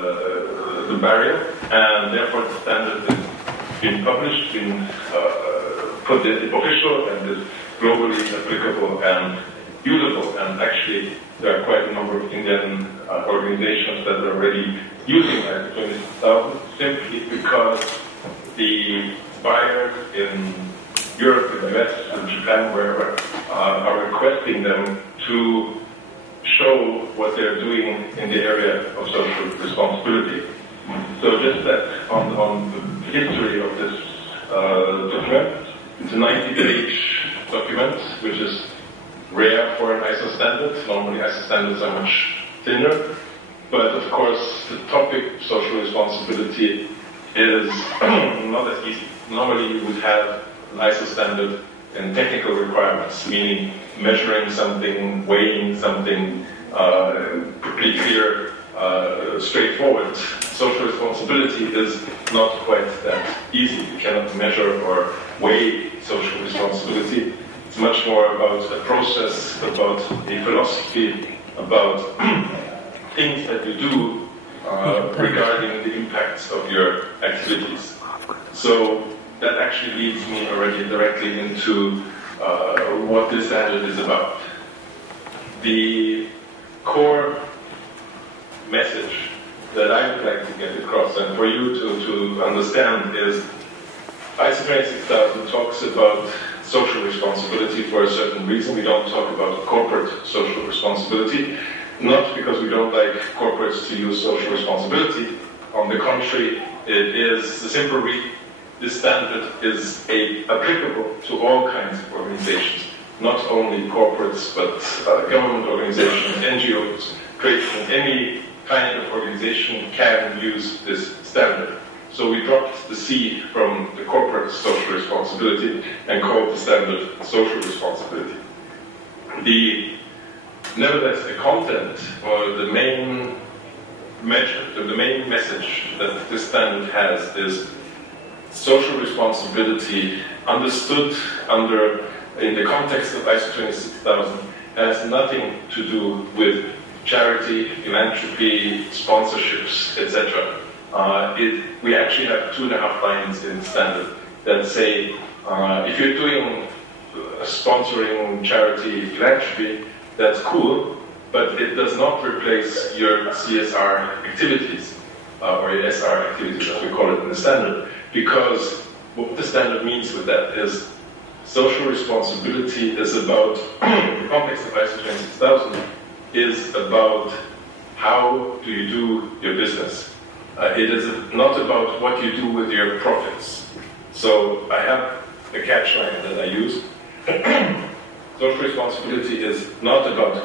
the barrier, and therefore the standard is being published, being put in official, and is globally applicable and usable. And actually, there are quite a number of Indian organizations that are already using ISO 26000 simply because the buyers in Europe, in the US, in Japan, wherever, are requesting them to show what they're doing in the area of social responsibility. So just that on the history of this document, it's a 90-page document, which is rare for an ISO standard. Normally ISO standards are much thinner, but of course the topic of social responsibility is not as easy. Normally you would have an ISO standard and technical requirements, meaning measuring something, weighing something, pretty clear, straightforward. Social responsibility is not quite that easy. You cannot measure or weigh social responsibility. It's much more about a process, about a philosophy, about things that you do regarding the impacts of your activities. So that actually leads me already directly into what this standard is about. The core message that I would like to get across and for you to understand is ISO 26000 talks about social responsibility for a certain reason. We don't talk about corporate social responsibility, not because we don't like corporates to use social responsibility. On the contrary, it is the simple reason this standard is applicable to all kinds of organizations, not only corporates, but government organizations, NGOs, trade unions, any kind of organization can use this standard. So we dropped the C from the corporate social responsibility and called the standard social responsibility. Nevertheless, the content or the main measure, the main message that this standard has is social responsibility understood in the context of ISO 26000 has nothing to do with charity, philanthropy, sponsorships, etc. We actually have 2.5 lines in the standard that say if you're doing sponsoring charity, philanthropy, that's cool, but it does not replace your CSR activities or your SR activities, as we call it in the standard, because what the standard means with that is social responsibility is about, in the context of ISO 26000, is about how do you do your business. It is not about what you do with your profits. So I have a catchline that I use. Social responsibility is not about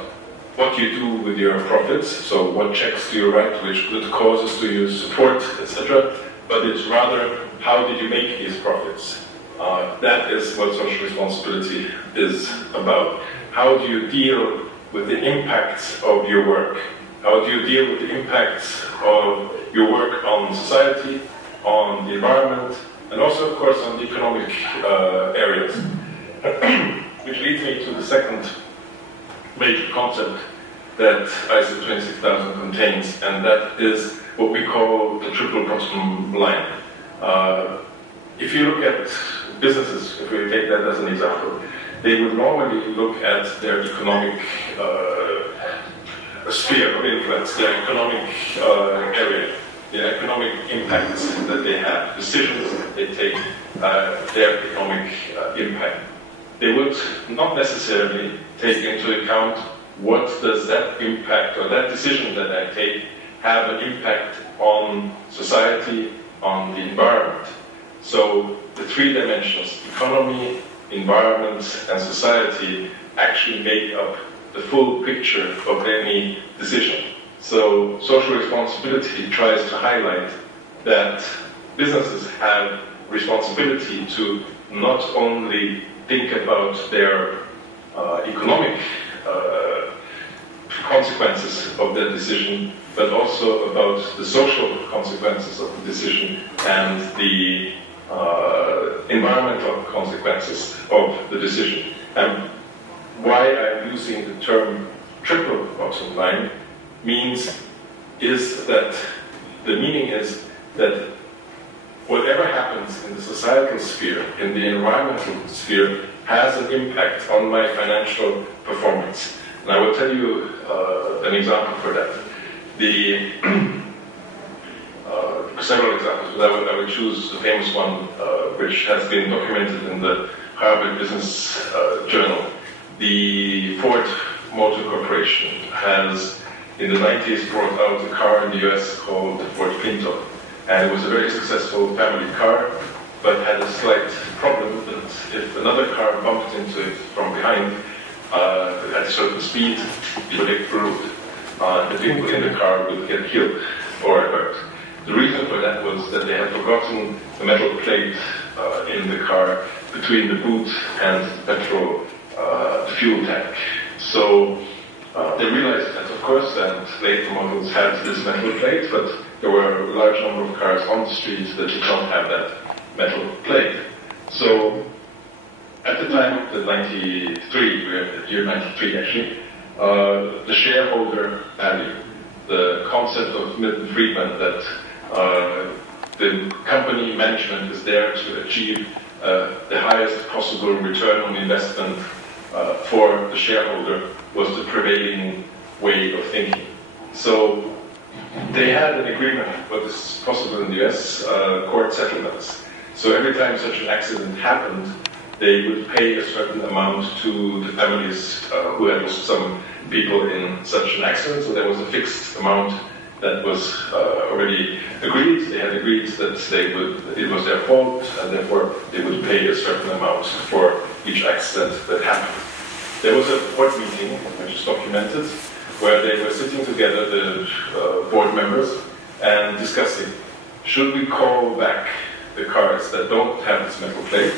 what you do with your profits, so what checks do you write, which good causes do you support, etc. But it's rather, how did you make these profits? That is what social responsibility is about. How do you deal with the impacts of your work? How do you deal with the impacts of your work on society, on the environment, and also, of course, on the economic areas? Which leads me to the second major concept that ISO 26000 contains, and that is what we call the triple bottom line. If you look at businesses, if we take that as an example, they would normally look at their economic sphere of influence, their economic area, the economic impacts that they have, decisions that they take, their economic impact. They would not necessarily take into account what does that impact or that decision that I take have an impact on society, on the environment. So the 3 dimensions, economy, environment, and society, actually make up the full picture of any decision. So social responsibility tries to highlight that businesses have responsibility to not only think about their economic consequences of their decision, but also about the social consequences of the decision and the environmental consequences of the decision. And why I'm using the term triple bottom line is that the meaning is that whatever happens in the societal sphere, in the environmental sphere, has an impact on my financial performance. And I will tell you an example for that. Several examples, but I will choose the famous one, which has been documented in the Harvard Business Journal. The Ford Motor Corporation has, in the 90s, brought out a car in the US called the Ford Pinto. And it was a very successful family car, but had a slight problem that if another car bumped into it from behind at a certain speed, it would explode. The people in the car would get killed or hurt. The reason for that was that they had forgotten the metal plate in the car between the boot and the fuel tank. So they realized that, of course, and later models had this metal plate, but there were a large number of cars on the streets that did not have that metal plate. So at the time of the 93, we're at the year 93 actually, the shareholder value, the concept of Milton Friedman that the company management is there to achieve the highest possible return on investment for the shareholder, was the prevailing way of thinking. So they had an agreement, what is possible in the US, court settlements. So every time such an accident happened, they would pay a certain amount to the families who had lost some people in such an accident. So there was a fixed amount that was already agreed. They had agreed that it was their fault, and therefore they would pay a certain amount for each accident that happened. There was a board meeting, which is documented, where they were sitting together, the board members, and discussing, should we call back the cars that don't have this metal plate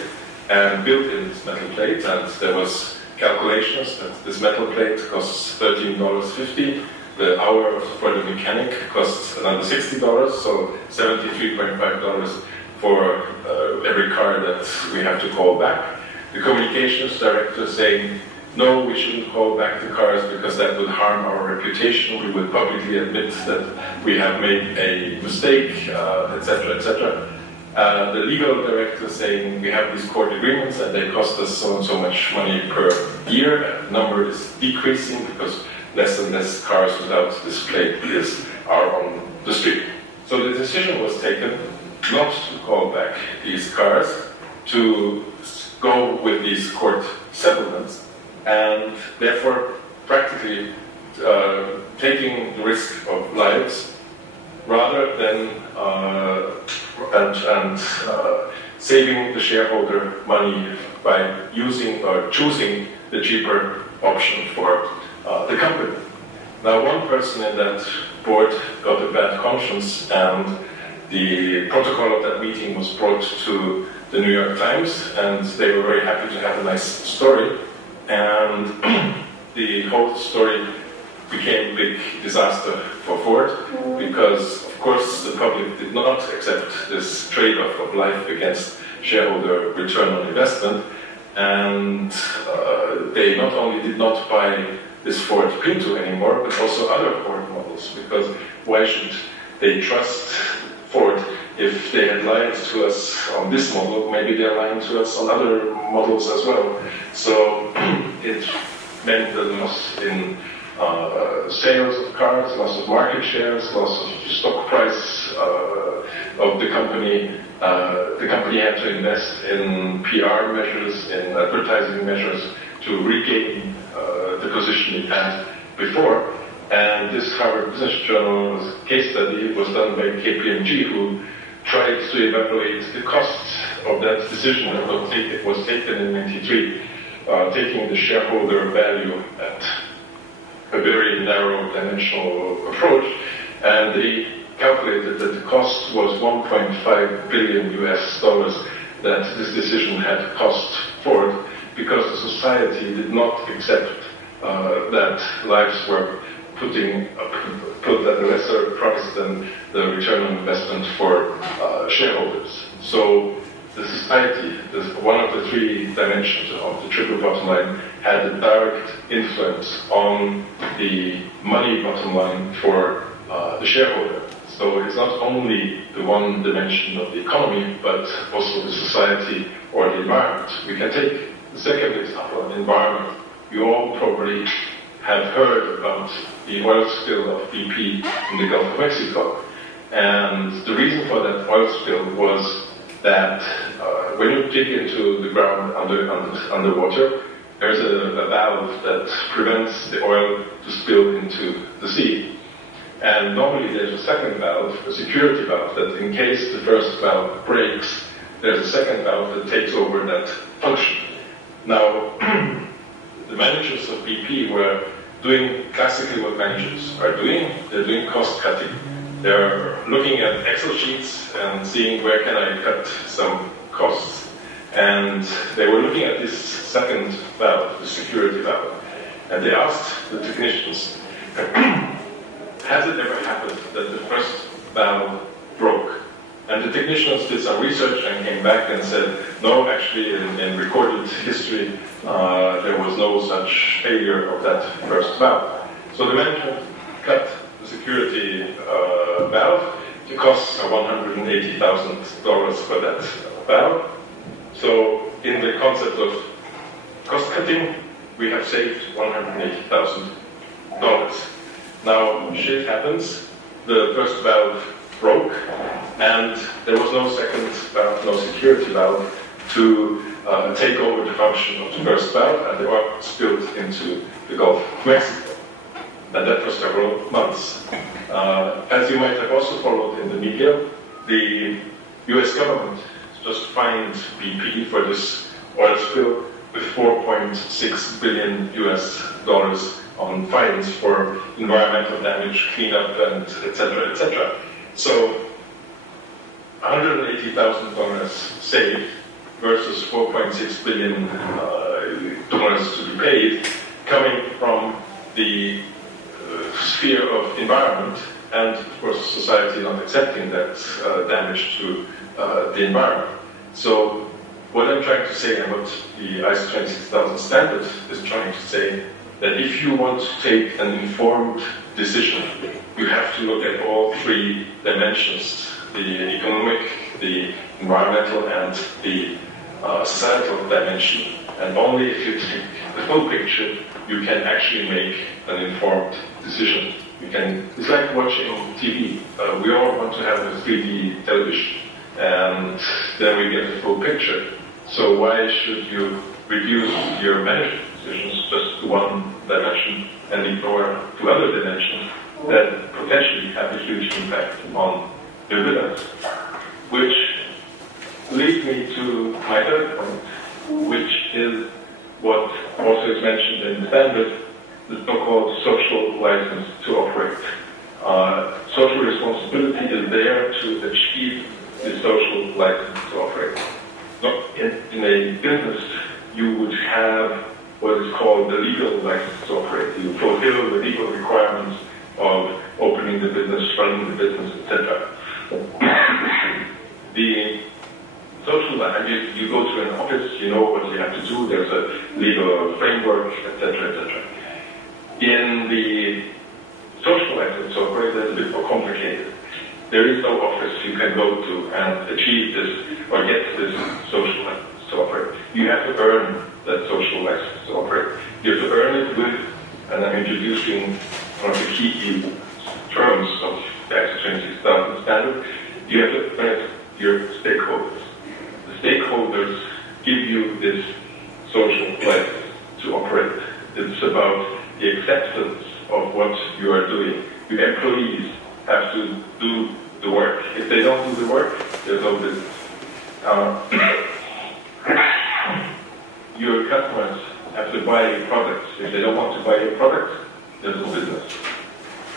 and build in this metal plate? And there was calculations that this metal plate costs $13.50. The hour for the mechanic costs another $60, so $73.5 for every car that we have to call back. The communications director saying, no, we shouldn't call back the cars because that would harm our reputation. We would publicly admit that we have made a mistake, etc., etc. The legal director saying we have these court agreements and they cost us so and so much money per year. And the number is decreasing because less and less cars without this plate are on the street. So the decision was taken not to call back these cars, to go with these court settlements, and therefore practically taking the risk of lives rather than saving the shareholder money by using or choosing the cheaper option for the company. Now, one person in that board got a bad conscience, and the protocol of that meeting was brought to the New York Times, and they were very happy to have a nice story. And the whole story became a big disaster for Ford because, of course, the public did not accept this trade-off of life against shareholder return on investment, and they not only did not buy this Ford Pinto anymore, but also other Ford models, because why should they trust Ford if they had lied to us on this model? Maybe they're lying to us on other models as well. So it meant a loss in sales of cars, loss of market shares, loss of stock price of the company. The company had to invest in PR measures, in advertising measures to regain the position it had before. And this Harvard Business Journal case study was done by KPMG, who tried to evaluate the costs of that decision that was taken in 93, taking the shareholder value at a very narrow dimensional approach, and they calculated that the cost was $1.5 billion that this decision had cost Ford, because the society did not accept that lives were put at a lesser price than the return on investment for shareholders. So the society, one of the three dimensions of the triple bottom line, had a direct influence on the money bottom line for the shareholder. So it's not only the one dimension of the economy, but also the society or the environment. We can take the second example, the environment. You all probably have heard about the oil spill of BP in the Gulf of Mexico. And the reason for that oil spill was that when you dig into the ground underwater, there's a valve that prevents the oil to spill into the sea. And normally there's a second valve, a security valve, that in case the first valve breaks, there's a second valve that takes over that function. Now, the managers of BP were doing classically what managers are doing. They're doing cost cutting. They're looking at Excel sheets and seeing where can I cut some costs. And they were looking at this second valve, the security valve. And they asked the technicians, has it ever happened that the first valve broke? And the technicians did some research and came back and said, no, actually in recorded history, there was no such failure of that first valve. So the management cut the security valve. The costs are $180,000 for that valve. So in the concept of cost cutting, we have saved $180,000. Now, shit happens. The first valve broke, and there was no second valve, no security valve to take over the function of the first valve, and the oil spilled into the Gulf of Mexico. And that for several months. As you might have also followed in the media, the US government just fined BP for this oil spill with $4.6 billion on fines for environmental damage, cleanup, and etc., etc. So $180,000 saved versus $4.6 billion to be paid, coming from the sphere of environment, and of course society not accepting that damage to the environment. So what I'm trying to say, and what the ISO 26000 standard is trying to say, that if you want to take an informed decision, you have to look at all three dimensions, the economic, the environmental, and the societal dimension. And only if you take the full picture, you can actually make an informed decision. It's like watching TV. We all want to have a 3D television, and then we get the full picture. So why should you reduce your management decisions just to one dimension and ignore two other dimensions that potentially have a huge impact on your business? Which leads me to my third point, which is what also is mentioned in the standard, the so-called social license to operate. Social responsibility is there to achieve the social license to operate. In a business, you would have what is called the legal license to operate. You fulfill the legal requirements of opening the business, running the business, etc. The social license, you go to an office, you know what you have to do, there's a legal framework, etc., etc. In the social license to operate, that's a bit more complicated. There is no office you can go to and achieve this or get this social license to operate. You have to earn that social license to operate. You have to earn it with, and I'm introducing one of the key terms of the ISO 26000 standard, you have to earn it with your stakeholders. The stakeholders give you this social license to operate. It's about the acceptance of what you are doing. Your employees have to do the work. If they don't do the work, there's no business. Your customers have to buy your products. If they don't want to buy your products, there's no business.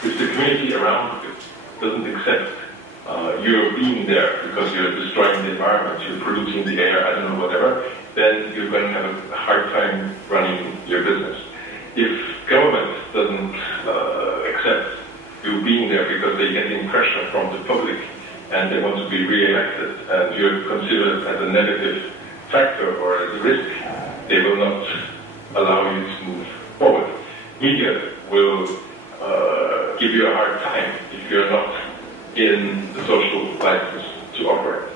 If the community around you doesn't accept you're being there because you're destroying the environment, you're polluting the air, I don't know, whatever, then you're going to have a hard time running your business. If government doesn't accept you being there because they're getting pressure from the public and they want to be re-elected and you're considered as a negative factor or as a risk, they will not allow you to move forward. Media will give you a hard time if you're not in the social license to operate.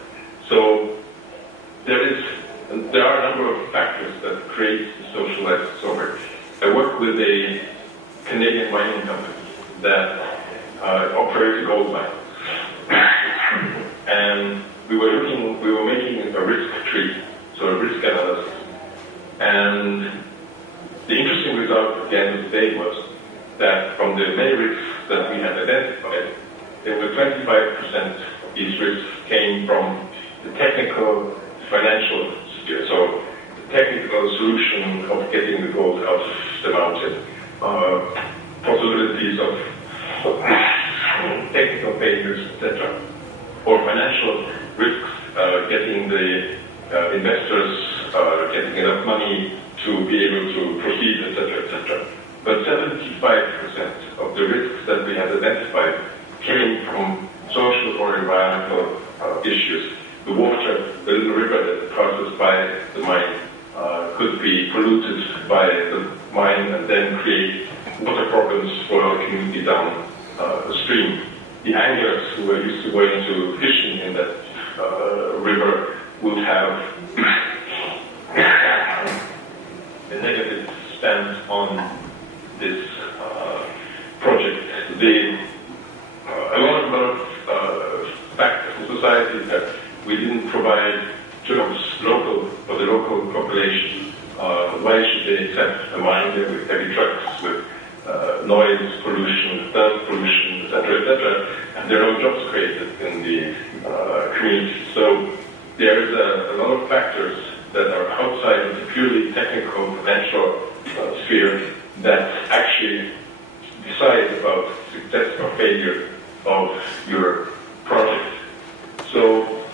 So there are a number of factors that create the social license to operate. I work with a Canadian mining company that operates a gold mine. And we were making a risk tree, so a risk analysis. And the interesting result at the end of the day was that from the many risks that we had identified, there were 25% of these risks came from the technical, financial sphere. So the technical solution of getting the gold out of the mountain, possibilities of technical failures, etc. Or financial risks, getting the investors getting enough money to be able to proceed, etc., etc. But 75% of the risks that we had identified came from social or environmental issues. The water, the little river that passes by the mine could be polluted by the mine and then create water problems for the community down the stream. The anglers who were used to going to fishing in that river would have a negative stance on this project. A lot of factors in society that we didn't provide jobs for the local population. Why should they accept a mine there with heavy trucks, with noise pollution, dust pollution, etc., etc., and there are no jobs created in the community. So there is a lot of factors that are outside of the purely technical, financial sphere that actually decide about success or failure of your project. So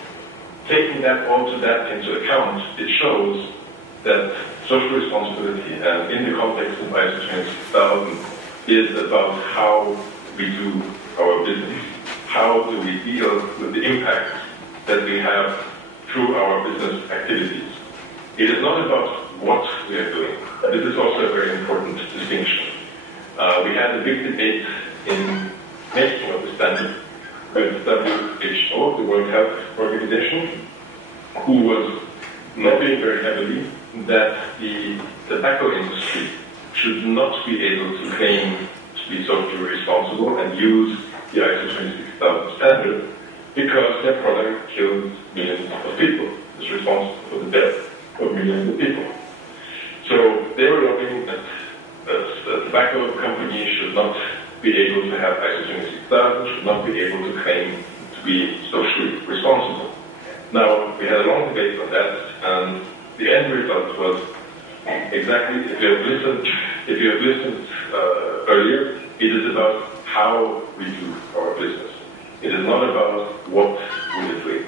taking all that into account, it shows that social responsibility, and in the context of ISO 26000, is about how we do our business. How do we deal with the impact that we have through our business activities? It is not about what we are doing. This is also a very important distinction. We had a big debate in making of the standard with WHO, the World Health Organization, who was lobbying very heavily that the tobacco industry should not be able to claim to be socially responsible and use the ISO 26000 standard because their product kills millions of people. It's responsible for the death of millions of people. So they were lobbying that a tobacco company should not be able to have ISO 26000, should not be able to claim to be socially responsible. Now, we had a long debate on that, and the end result was exactly, if you have listened earlier, it is about how we do our business. It is not about what we are doing.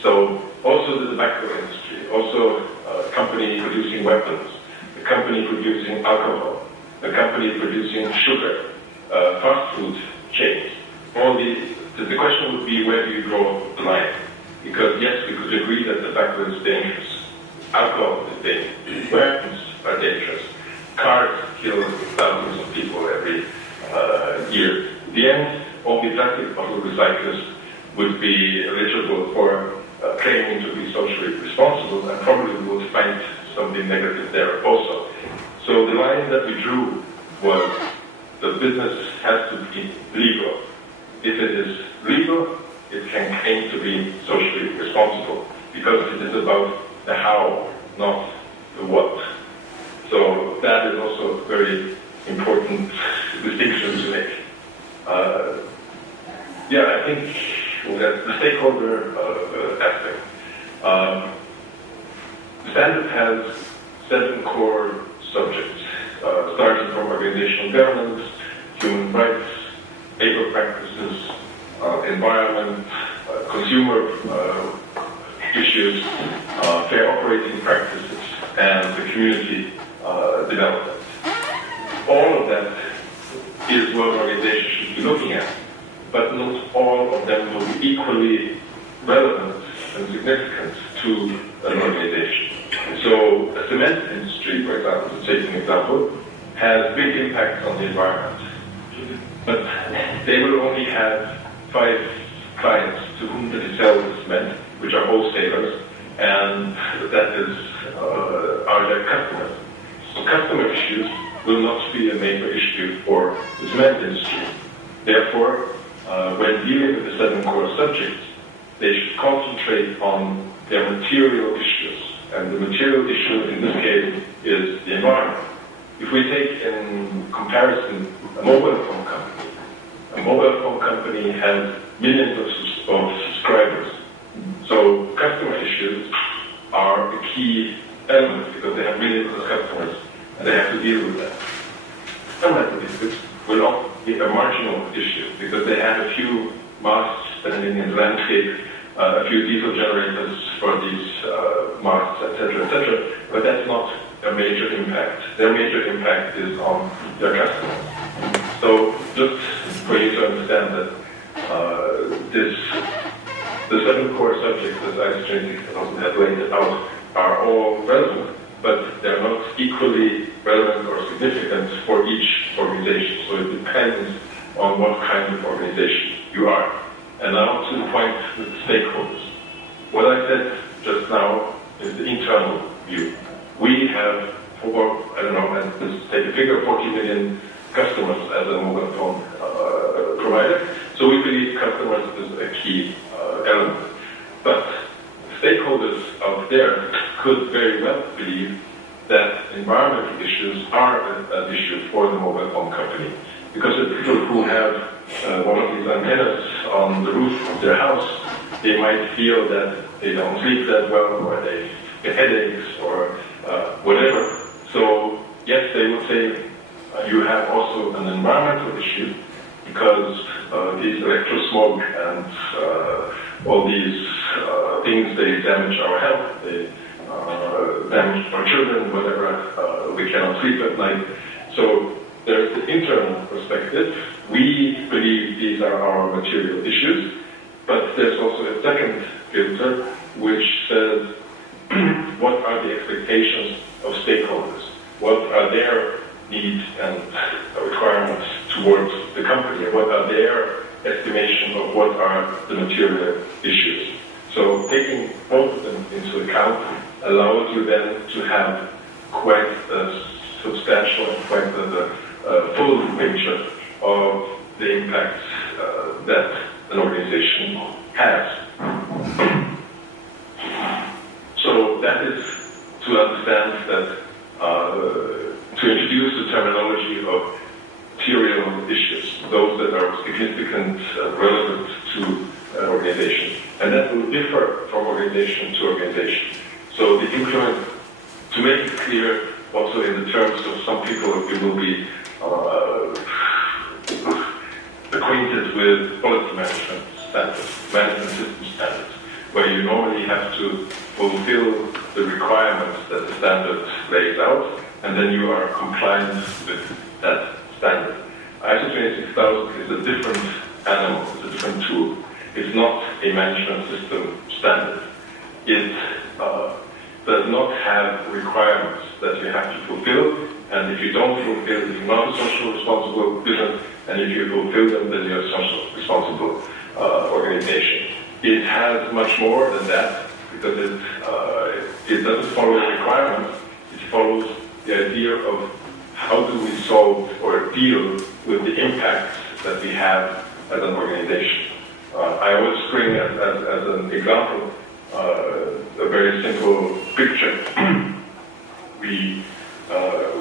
So also the tobacco industry, also a company producing weapons, a company producing alcohol, a company producing sugar, fast food chains. All these, the question would be, where do you draw the line? Because yes, we could agree that tobacco is dangerous. Alcohol is dangerous. Weapons are dangerous. Cars kill thousands of people every year. In the end, only plastic bottle recyclers would be eligible for claiming to be socially responsible, and probably would find something negative there also. So the line that we drew was the business has to be legal. If it is legal, it can claim to be socially responsible, because it is about the how, not the what. So that is also a very important distinction to make. I think that's the stakeholder aspect. The standard has 7 core subjects, starting from organizational governance, human rights, labor practices, environment, consumer issues, fair operating practices, and the community development. All of that is what organizations should be looking at, but not all of them will be equally relevant and significant to an organization. So a cement industry, for example, to take an example, has big impacts on the environment. But they will only have 5 clients to whom they sell the cement, which are wholesalers, and that is are their customers. So customer issues will not be a major issue for the cement industry. Therefore, when dealing with the 7 core subjects, they should concentrate on their material issues. And the material issue in this case is the environment. If we take in comparison a mobile phone company has millions of subscribers. So customer issues are a key element because they have millions of customers and they have to deal with that. Sunlight logistics will not be a marginal issue because they have a few masts standing in the landscape, a few diesel generators for these masts, etc., but that's not a major impact. Their major impact is on their customers. So just for you to understand that the 7 core subjects that ISO 26000 has laid out are all relevant, but they're not equally relevant or significant for each organization. So it depends on what kind of organization you are. And now to the point with the stakeholders. What I said just now is the internal view. We have, let's take a figure, 40 million customers as a mobile phone provider. So we believe customers is a key element. But stakeholders out there could very well believe that environmental issues are an issue for the mobile phone company. Because the people who have one of these antennas on the roof of their house, they might feel that they don't sleep that well, or they get headaches, or whatever. So yes, they would say you have also an environmental issue because these electrosmog and all these things, they damage our health, they damage our children, whatever, we cannot sleep at night. So there's the internal perspective. We believe these are our material issues, but there's also a second filter which says what are the expectations of stakeholders? What are their needs and requirements towards the company? What are their estimation of what are the material issues? So taking both of them into account allows you then to have quite a substantial and quite a full picture of the impact that an organization has. So that is to understand that to introduce the terminology of material issues, those that are significant and relevant to an organization. And that will differ from organization to organization. So the increment, to make it clear, also in the terms of some people, you will be acquainted with quality management standards, management system standards, where you normally have to fulfill the requirements that the standard lays out, and then you are compliant with that standard. ISO 26000 is a different animal, it's a different tool. It's not a management system standard. It does not have requirements that you have to fulfill, and if you don't fulfill them, you're not a social responsible business, and if you fulfill them, then you're a social responsible organization. It has much more than that, because it doesn't follow requirements, it follows the idea of how do we solve or deal with the impacts that we have as an organization. I always bring as an example a very simple picture. We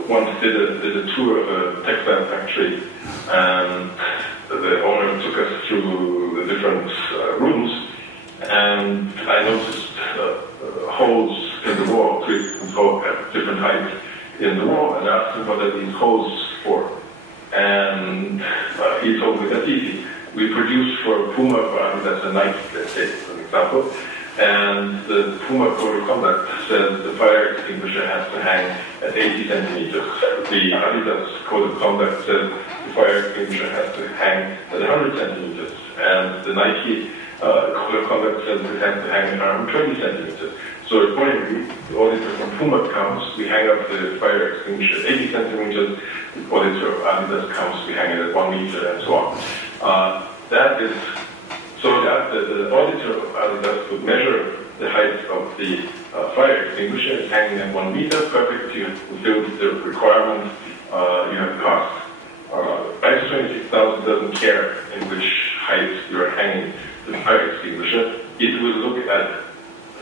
once did a tour of a textile factory, and the owner took us through the different rooms, and I noticed holes in the wall, at different heights in the wall, and I asked him what are these holes for. And he told me that's easy. We produce for Puma, that's a Nike, let's say, for example, and the Puma code of conduct says the fire extinguisher has to hang at 80 centimeters. The Adidas code of conduct says the fire extinguisher has to hang at 100 centimeters. And the Nike code of conduct says it has to hang at 120 centimeters. So accordingly, the auditor from Puma counts, we hang up the fire extinguisher at 80 centimeters. The auditor of Adidas counts, we hang it at 1 meter, and so on. That is So that the auditor of Adidas could measure the height of the fire extinguisher is hanging at 1 meter, perfect, you fulfilled the requirement, you have passed. ISO 26000 doesn't care in which height you are hanging the fire extinguisher. It will look at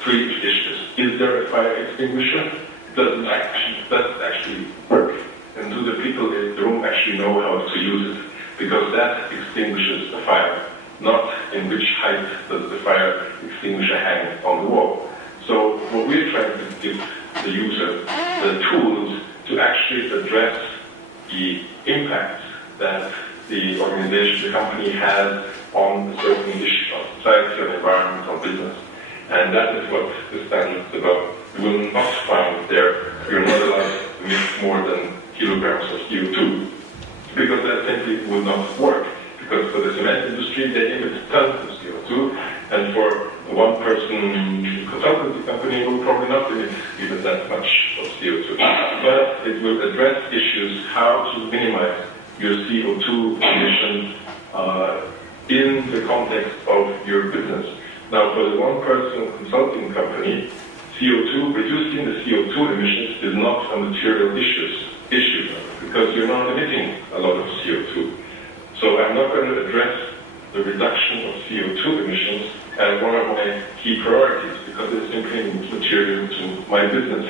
3 issues. Is there a fire extinguisher? Does it actually work? And do the people in the room actually know how to use it? Because that extinguishes the fire, not in which height does the fire extinguisher hang on the wall. So what we're trying to give the user the tools to actually address the impact that the organization, the company has on a certain issue of society, on environment, on business. And that is what the standard is about. You will not find there, you're not allowed to emit more than kilograms of CO2, because that simply will not work. Because for the cement industry, they emit tons of CO2, and for a one-person consultancy company, it will probably not emit even that much of CO2. But it will address issues how to minimize your CO2 emissions in the context of your business. Now, for the one-person consulting company, reducing the CO2 emissions is not a material issue because you're not emitting a lot of CO2. So I'm not going to address the reduction of CO2 emissions as one of my key priorities because it's simply material to my business.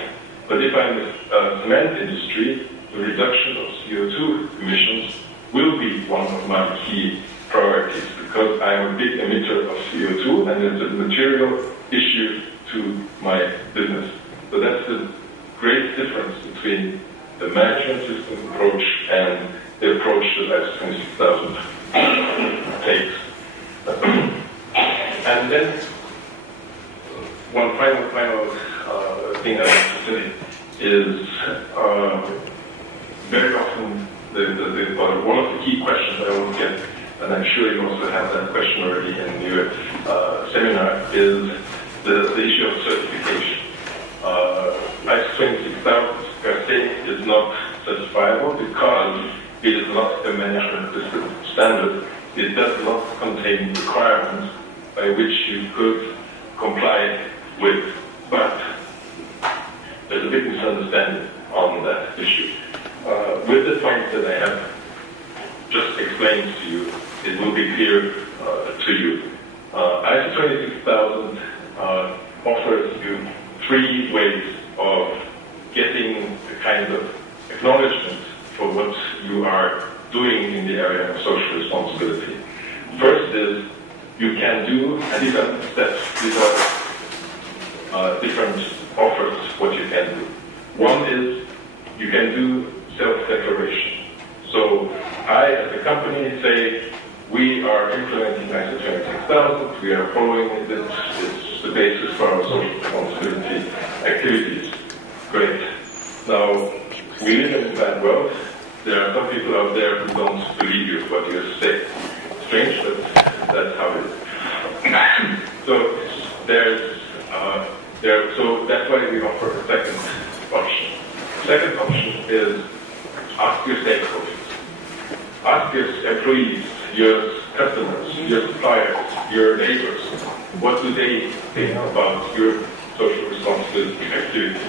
But if I'm a cement industry, the reduction of CO2 emissions will be one of my key priorities because I'm a big emitter of CO2 and it's a material issue to my business. So that's the great difference between the management system approach and the approach that ISO 26000 takes. And then one final thing I want to say is very often one of the key questions I always get, and I'm sure you also have that question already in your seminar, is the issue of certification. ISO 26000 per se is not certifiable because it is not a management system standard. It does not contain requirements by which you could comply with. But there's a big misunderstanding on that issue. With the points that I have just explained to you, it will be clear to you. ISO 26000 offers you 3 ways of getting the kind of acknowledgement for what you are doing in the area of social responsibility. First is you can do, and these are steps, these are different offers what you can do. One is you can do self-declaration. So I, as a company, say we are implementing ISO 26000, we are following it, it's the basis for our social responsibility activities. Great. Now, we live in a bad world. There are some people out there who don't believe you, what you say. Strange, but that's how it is. So that's why we offer a second option. The second option is ask your stakeholders. Ask your employees, your customers, your suppliers, your neighbors, what do they think about your social responsibility activities?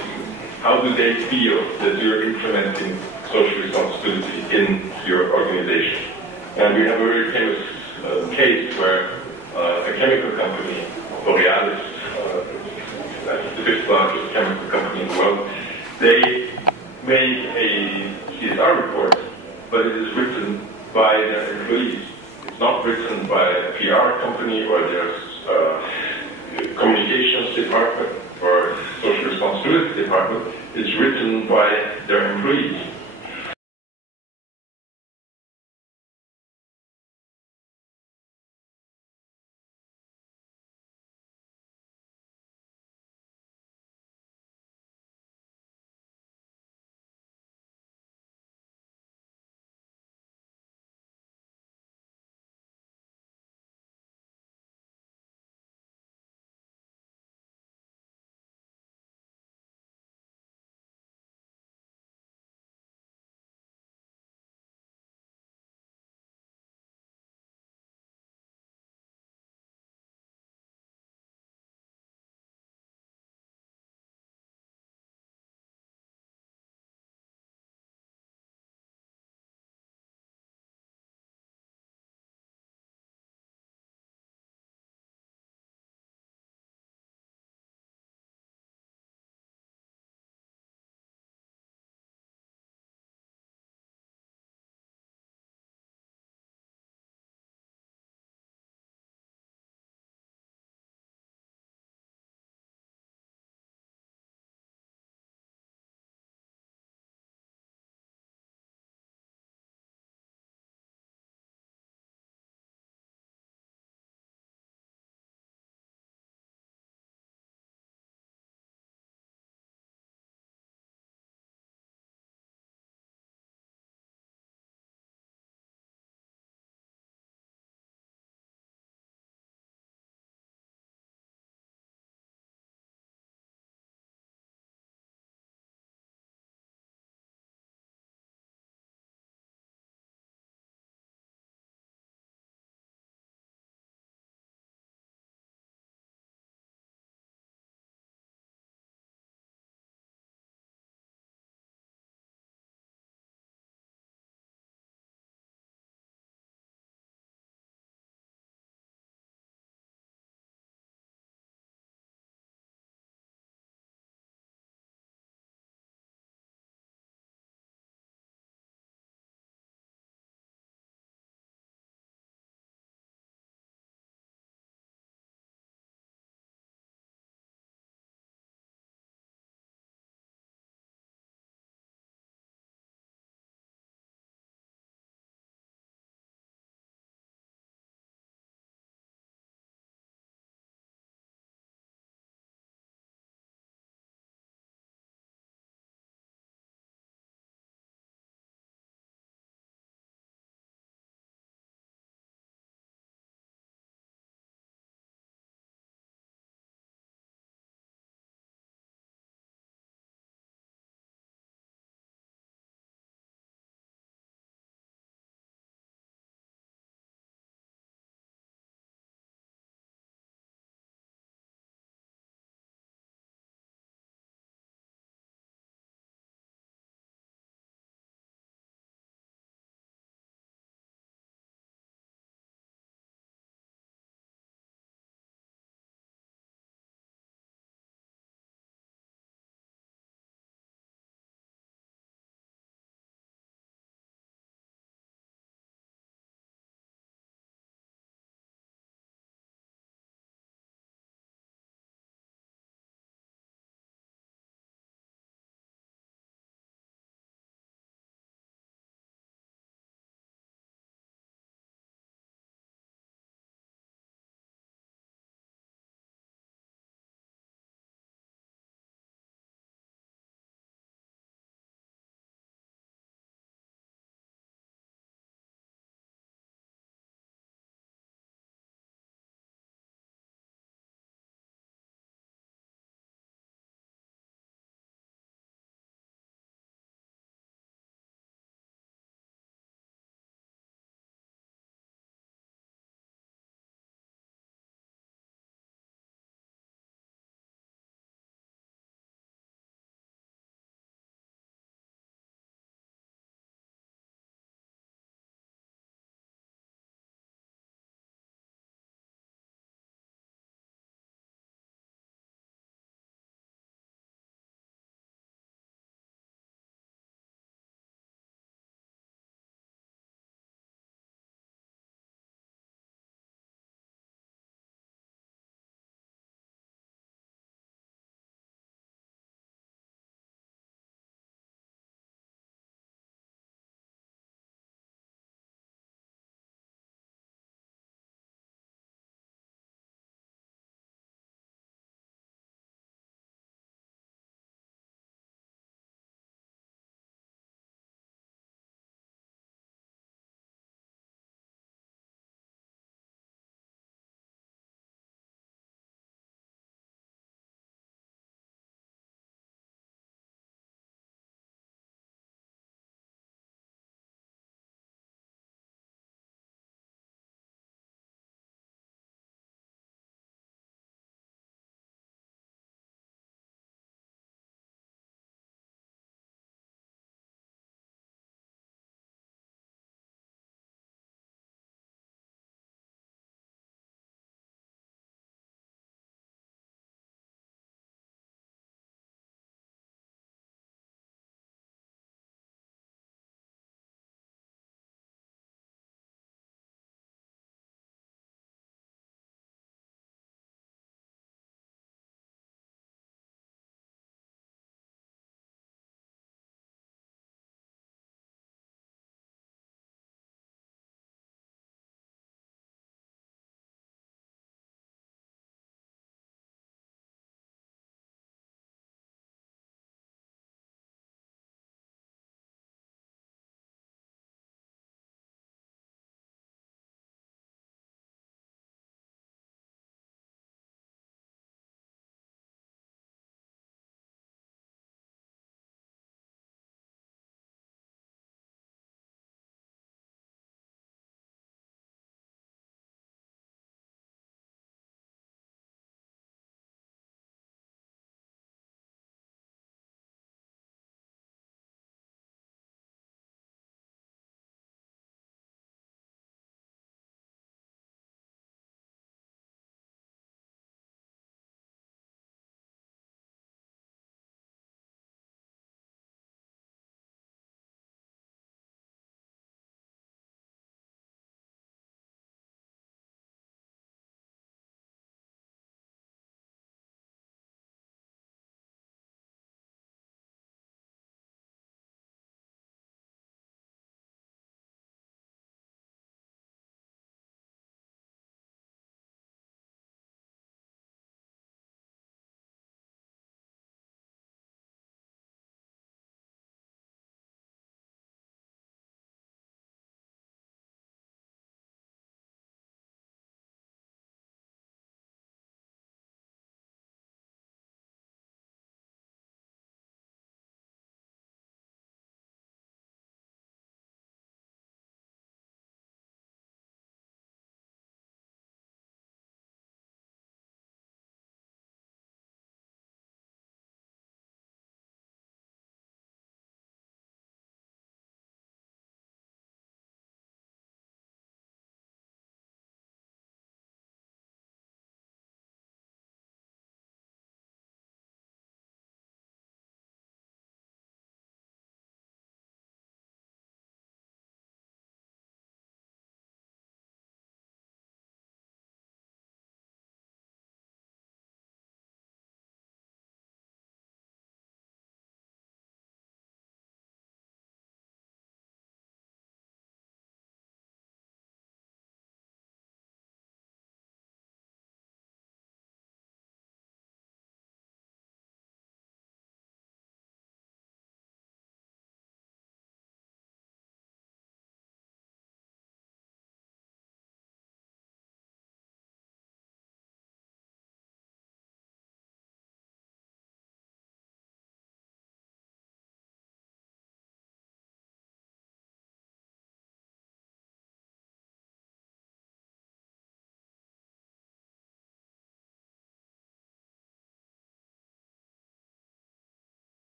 How do they feel that you're implementing social responsibility in your organization? And we have a very famous case where a chemical company, Borealis, the 5th largest chemical company in the world, they made a CSR report, but it is written by their employees. It's not written by a PR company or their communications department or social responsibility department. It's written by their employees.